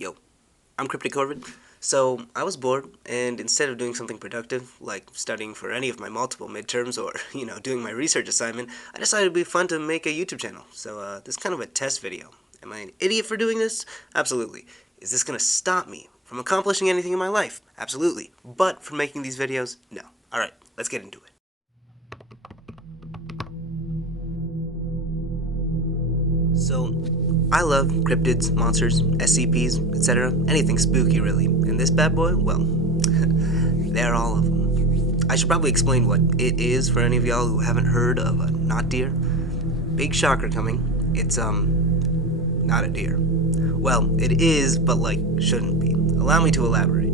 Yo, I'm Cryptid. So I was bored, and instead of doing something productive, like studying for any of my multiple midterms or, doing my research assignment, I decided it'd be fun to make a YouTube channel. So this is kind of a test video. Am I an idiot for doing this? Absolutely. Is this going to stop me from accomplishing anything in my life? Absolutely. But from making these videos? No. Alright, let's get into it. So, I love cryptids, monsters, SCPs, etc. Anything spooky, really. And this bad boy, well, they're all of them. I should probably explain what it is for any of y'all who haven't heard of a not deer. Big shocker coming. It's, not a deer. Well, it is, but, shouldn't be. Allow me to elaborate.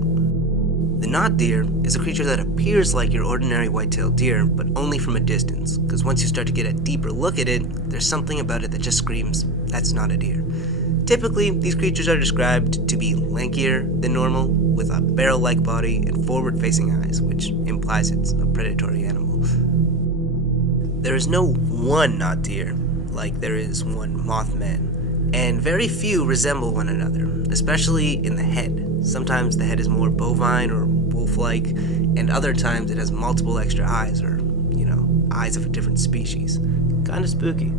The not deer is a creature that appears like your ordinary white-tailed deer, but only from a distance, because once you start to get a deeper look at it, there's something about it that just screams, that's not a deer. Typically, these creatures are described to be lankier than normal, with a barrel-like body and forward-facing eyes, which implies it's a predatory animal. There is no one not deer, like there is one mothman, and very few resemble one another, especially in the head. Sometimes the head is more bovine or wolf-like, and other times it has multiple extra eyes, or, eyes of a different species. Kinda spooky.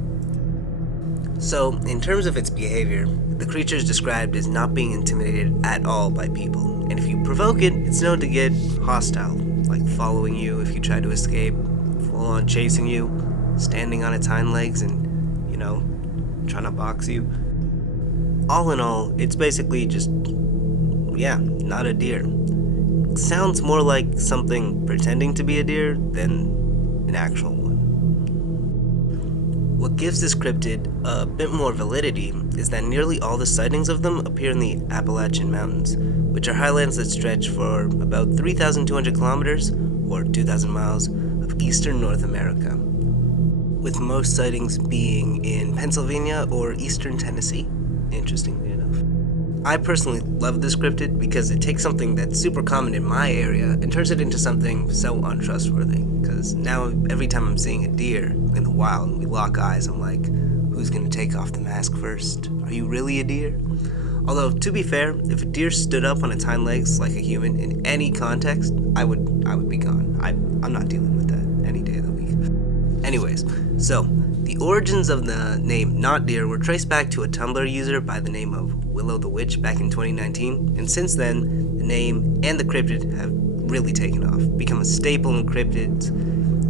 So, in terms of its behavior, the creature is described as not being intimidated at all by people, and if you provoke it, it's known to get hostile, like following you if you try to escape, full-on chasing you, standing on its hind legs and, trying to box you. All in all, it's basically just, not a deer. Sounds more like something pretending to be a deer than an actual one. What gives this cryptid a bit more validity is that nearly all the sightings of them appear in the Appalachian Mountains, which are highlands that stretch for about 3,200 kilometers, or 2,000 miles, of eastern North America, with most sightings being in Pennsylvania or eastern Tennessee, interestingly enough. I personally love this cryptid because it takes something that's super common in my area and turns it into something so untrustworthy. Because now, every time I'm seeing a deer in the wild and we lock eyes, I'm like, who's gonna take off the mask first? Are you really a deer? Although, to be fair, if a deer stood up on its hind legs like a human in any context, I would be gone. I'm not dealing with that any day of the week. Anyways, so, the origins of the name Not Deer were traced back to a Tumblr user by the name of Willow the Witch back in 2019, and since then, the name and the cryptid have really taken off, become a staple in cryptids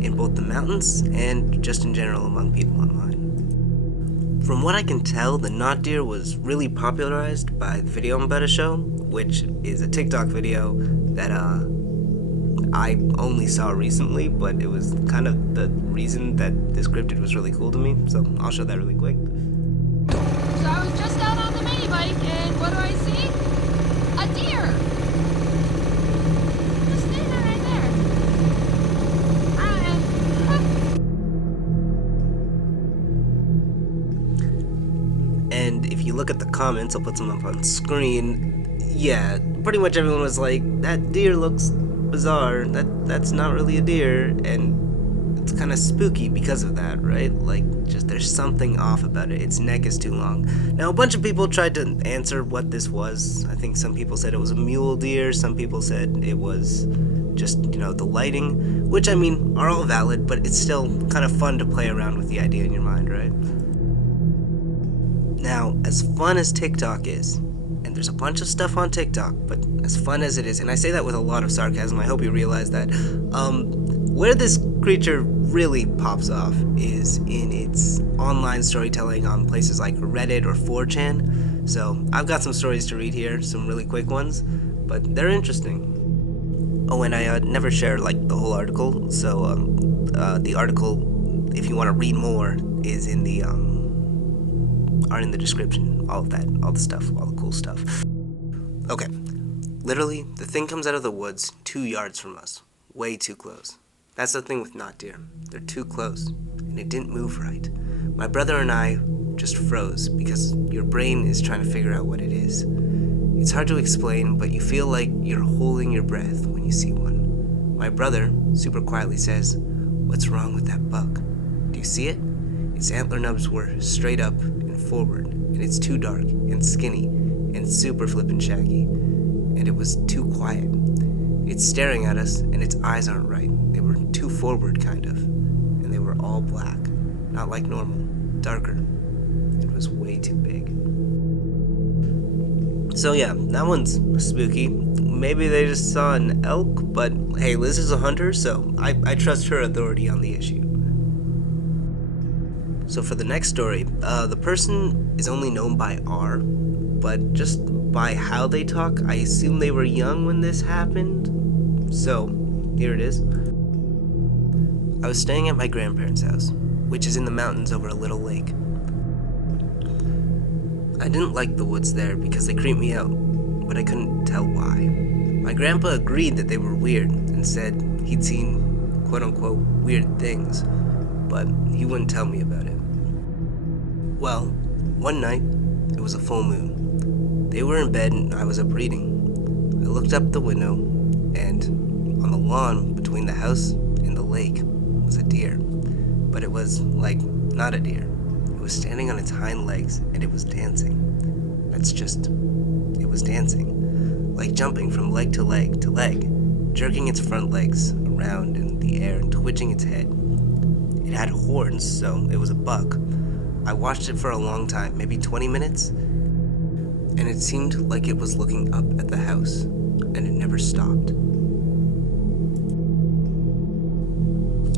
in both the mountains and just in general among people online. From what I can tell, the Not Deer was really popularized by the video I'm about to show, which is a TikTok video that I only saw recently, but it was kind of the reason that this cryptid was really cool to me, so I'll show that really quick. So I was just out on the mini bike, and what do I see? A deer! Just standing right there. And if you look at the comments, I'll put some up on screen, yeah, pretty much everyone was like, that deer looks bizarre, that's not really a deer, and it's kind of spooky because of that, right? Just there's something off about it. Its neck is too long. Now, a bunch of people tried to answer what this was. I think some people said it was a mule deer, some people said it was just, the lighting, which, are all valid, but it's still kind of fun to play around with the idea in your mind, right? Now, as fun as TikTok is, and there's a bunch of stuff on TikTok, but as fun as it is, and I say that with a lot of sarcasm, I hope you realize that, where this creature really pops off is in its online storytelling on places like Reddit or 4chan. So I've got some stories to read here, some really quick ones, but they're interesting. Oh, and I never share the whole article, so the article, if you want to read more, is in the are in the description. All of that, all the stuff, all the cool stuff. Okay, literally, the thing comes out of the woods 2 yards from us, way too close. That's the thing with not deer. They're too close, and it didn't move right. My brother and I just froze because your brain is trying to figure out what it is. It's hard to explain, but you feel like you're holding your breath when you see one. My brother super quietly says, "What's wrong with that buck? Do you see it? Its antler nubs were straight up and forward, and it's too dark and skinny, and and super flippin' shaggy, and it was too quiet. It's staring at us, and its eyes aren't right. They were too forward, kind of, and they were all black, not like normal, darker. It was way too big. So yeah, that one's spooky. Maybe they just saw an elk, but hey, Liz is a hunter, so I trust her authority on the issue. So for the next story, the person is only known by R, but just by how they talk, I assume they were young when this happened. So, here it is. I was staying at my grandparents' house, which is in the mountains over a little lake. I didn't like the woods there because they creeped me out, but I couldn't tell why. My grandpa agreed that they were weird and said he'd seen quote-unquote weird things, but he wouldn't tell me about it. Well, one night, it was a full moon. They were in bed and I was up reading. I looked up the window, and on the lawn between the house and the lake was a deer. But it was, like, not a deer. It was standing on its hind legs, and it was dancing. It was dancing. Like jumping from leg to leg to leg, jerking its front legs around in the air and twitching its head. It had horns, so it was a buck. I watched it for a long time, maybe 20 minutes, and it seemed like it was looking up at the house, and it never stopped.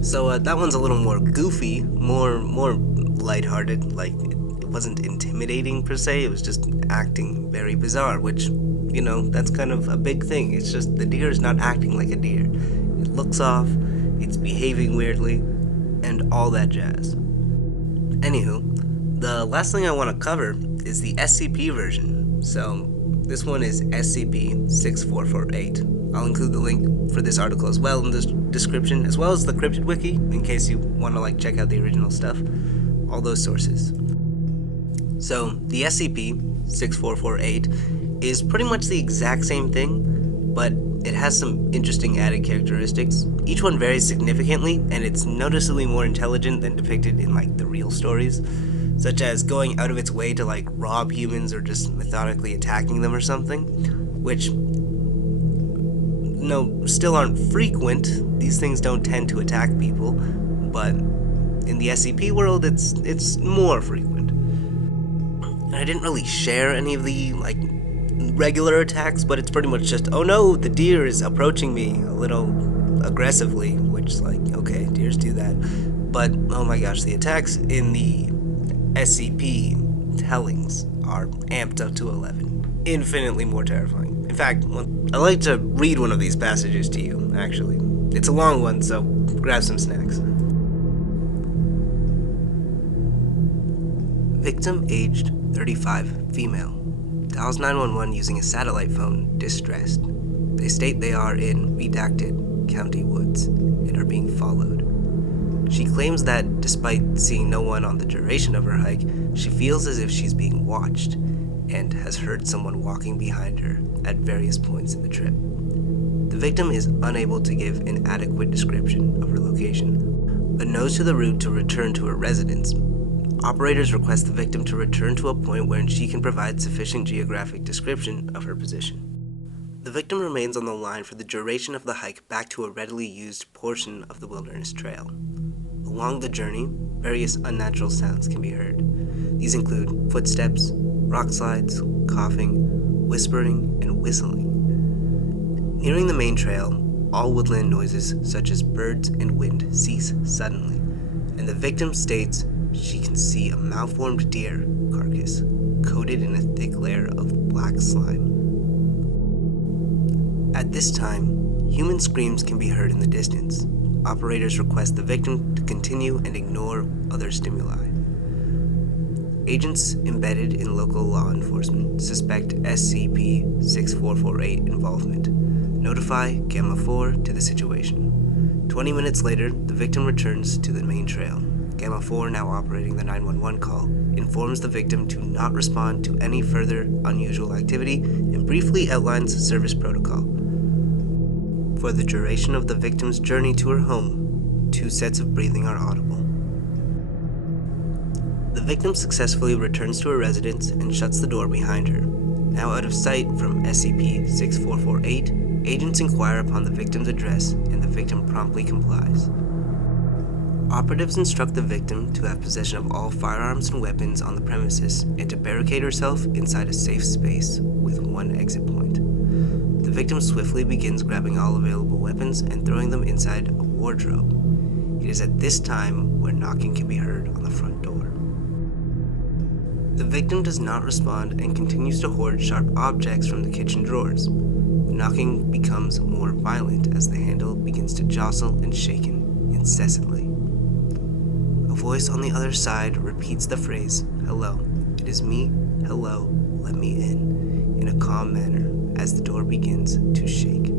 So that one's a little more goofy, more lighthearted. Like it wasn't intimidating per se. It was just acting very bizarre, which, you know, that's kind of a big thing. It's just the deer is not acting like a deer. It looks off, it's behaving weirdly, and all that jazz. Anywho, the last thing I want to cover is the SCP version. So this one is SCP-6448. I'll include the link for this article as well in the description, as well as the Cryptid Wiki, in case you want to check out the original stuff. All those sources. So the SCP-6448 is pretty much the exact same thing, but it has some interesting added characteristics. Each one varies significantly, and it's noticeably more intelligent than depicted in the real stories, such as going out of its way to rob humans or just methodically attacking them or something, which still aren't frequent. These things don't tend to attack people, but in the SCP world, it's more frequent. And I didn't really share any of the regular attacks, but it's pretty much just, oh no, the deer is approaching me a little aggressively, which okay, deers do that. But oh my gosh, the attacks in the SCP tellings are amped up to 11. Infinitely more terrifying. In fact, I'd like to read one of these passages to you, actually. It's a long one, so grab some snacks. Victim aged 35, female. Dials 911 using a satellite phone, distressed. They state they are in redacted county woods and are being followed. She claims that despite seeing no one on the duration of her hike, she feels as if she's being watched and has heard someone walking behind her at various points in the trip. The victim is unable to give an adequate description of her location, but knows to the route to return to her residence. Operators request the victim to return to a point wherein she can provide sufficient geographic description of her position. The victim remains on the line for the duration of the hike back to a readily used portion of the wilderness trail. Along the journey, various unnatural sounds can be heard. These include footsteps, rock slides, coughing, whispering, and whistling. Nearing the main trail, all woodland noises such as birds and wind cease suddenly, and the victim states she can see a malformed deer carcass coated in a thick layer of black slime. At this time, human screams can be heard in the distance. Operators request the victim to continue and ignore other stimuli. Agents embedded in local law enforcement suspect SCP-6448 involvement. Notify Gamma 4 to the situation. 20 minutes later, the victim returns to the main trail. Gamma 4, now operating the 911 call, informs the victim to not respond to any further unusual activity and briefly outlines service protocol. For the duration of the victim's journey to her home, 2 sets of breathing are audible. The victim successfully returns to her residence and shuts the door behind her. Now out of sight from SCP-6448, agents inquire upon the victim's address and the victim promptly complies. Operatives instruct the victim to have possession of all firearms and weapons on the premises and to barricade herself inside a safe space with one exit point. The victim swiftly begins grabbing all available weapons and throwing them inside a wardrobe. It is at this time where knocking can be heard on the front door. The victim does not respond and continues to hoard sharp objects from the kitchen drawers. The knocking becomes more violent as the handle begins to jostle and shaken incessantly. A voice on the other side repeats the phrase, "Hello, it is me, hello, let me in a calm manner as the door begins to shake.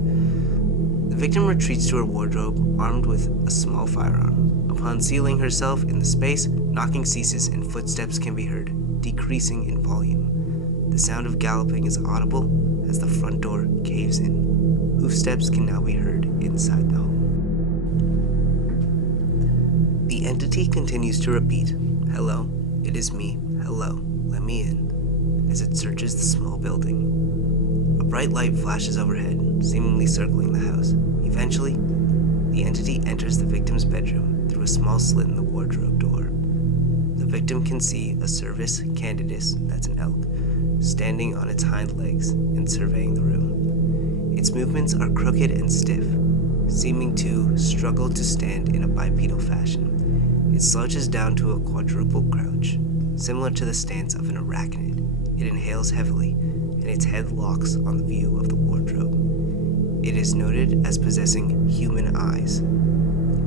The victim retreats to her wardrobe armed with a small firearm. Upon sealing herself in the space, knocking ceases and footsteps can be heard, decreasing in volume. The sound of galloping is audible as the front door caves in. Hoofsteps can now be heard inside the home. The entity continues to repeat, "Hello, it is me, hello, let me in," as it searches the small building. A bright light flashes overhead, seemingly circling the house. Eventually, the entity enters the victim's bedroom through a small slit in the wardrobe door. The victim can see a Cervus candidus, that's an elk, standing on its hind legs and surveying the room. Its movements are crooked and stiff, seeming to struggle to stand in a bipedal fashion. It slouches down to a quadruple crouch, similar to the stance of an arachnid. It inhales heavily, and its head locks on the view of the wardrobe. It is noted as possessing human eyes.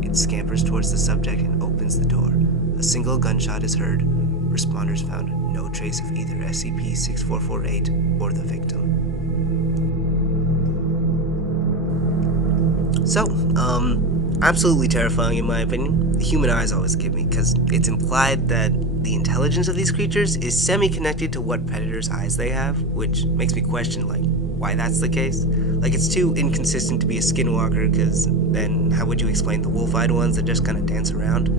It scampers towards the subject and opens the door. A single gunshot is heard. Responders found no trace of either SCP-6448 or the victim. So, absolutely terrifying in my opinion. The human eyes always give me, because it's implied that the intelligence of these creatures is semi-connected to what predators' eyes they have, which makes me question, why that's the case. It's too inconsistent to be a skinwalker, because then how would you explain the wolf-eyed ones that just kind of dance around?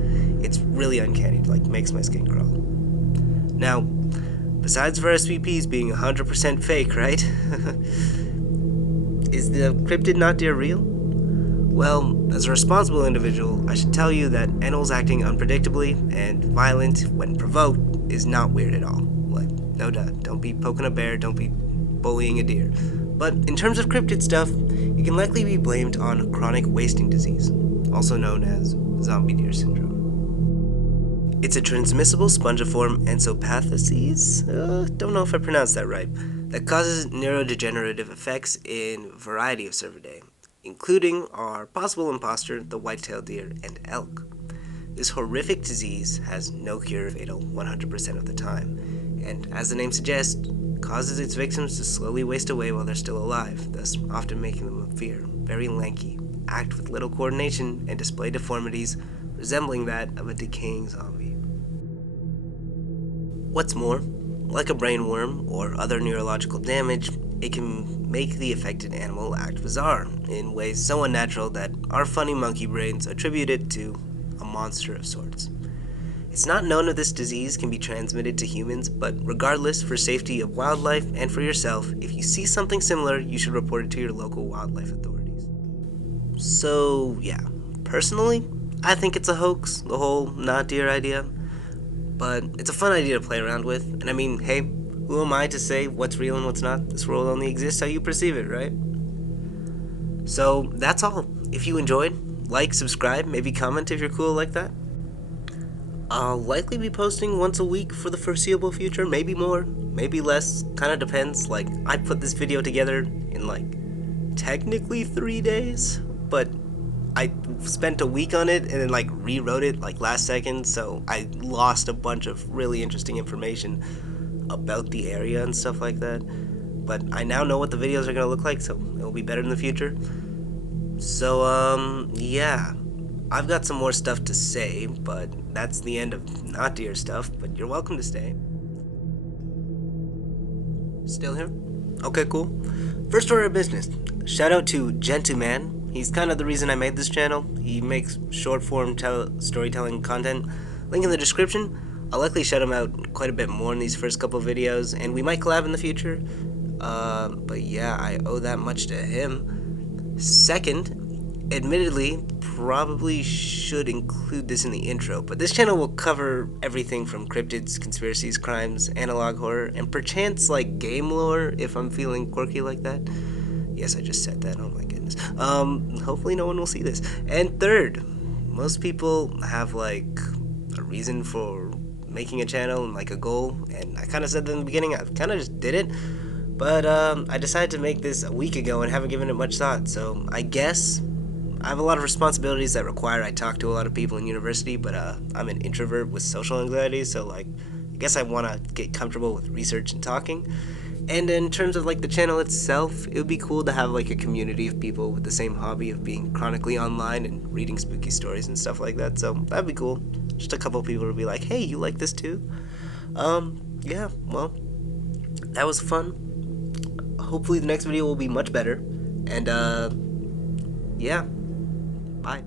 It's really uncanny, makes my skin crawl. Now, besides for SCPs being 100% fake, right? Is the cryptid not deer real? Well, as a responsible individual, I should tell you that animals acting unpredictably and violent when provoked is not weird at all. No duh, don't be poking a bear, don't be bullying a deer. But in terms of cryptid stuff, it can likely be blamed on chronic wasting disease, also known as zombie deer syndrome. It's a transmissible spongiform encephalitis, don't know if I pronounced that right, that causes neurodegenerative effects in a variety of cervidae, including our possible imposter, the white-tailed deer, and elk. This horrific disease has no cure, fatal 100% of the time, and as the name suggests, causes its victims to slowly waste away while they're still alive, thus often making them appear very lanky, act with little coordination, and display deformities resembling that of a decaying zombie. What's more, like a brainworm or other neurological damage, it can make the affected animal act bizarre in ways so unnatural that our funny monkey brains attribute it to a monster of sorts. It's not known if this disease can be transmitted to humans, but regardless, for safety of wildlife and for yourself, if you see something similar, you should report it to your local wildlife authorities. So, yeah, personally, I think it's a hoax, the whole not deer idea, but it's a fun idea to play around with, and I mean, hey, who am I to say what's real and what's not? This world only exists how you perceive it, right? So, that's all. If you enjoyed, like, subscribe, maybe comment if you're cool like that. I'll likely be posting once a week for the foreseeable future, maybe more, maybe less, kinda depends. I put this video together in technically 3 days, but I spent a week on it and then rewrote it last second, so I lost a bunch of really interesting information about the area and stuff like that. But I now know what the videos are gonna look like, so it'll be better in the future. So, yeah. I've got some more stuff to say, but that's the end of not deer stuff, but you're welcome to stay. Still here? Okay, cool. First order of business. Shout out to Gentleman. He's kind of the reason I made this channel. He makes short form storytelling content. Link in the description. I'll likely shout him out quite a bit more in these first couple videos, and we might collab in the future. But yeah, I owe that much to him. Second, admittedly, probably should include this in the intro, but this channel will cover everything from cryptids, conspiracies, crimes, analog horror, and perchance like game lore if I'm feeling quirky like that. Yes, I just said that. Oh my goodness. Hopefully no one will see this. And third, most people have like a reason for making a channel and like a goal, and I kind of said that in the beginning. I kind of just did it, but I decided to make this a week ago and haven't given it much thought. So I guess I have a lot of responsibilities that require I talk to a lot of people in university, but I'm an introvert with social anxiety, so like I guess I want to get comfortable with research and talking. And in terms of like the channel itself, it would be cool to have like a community of people with the same hobby of being chronically online and reading spooky stories and stuff like that. So that'd be cool. Just a couple of people to be like, "Hey, you like this too?" Yeah. Well, that was fun. Hopefully the next video will be much better. And yeah. Bye.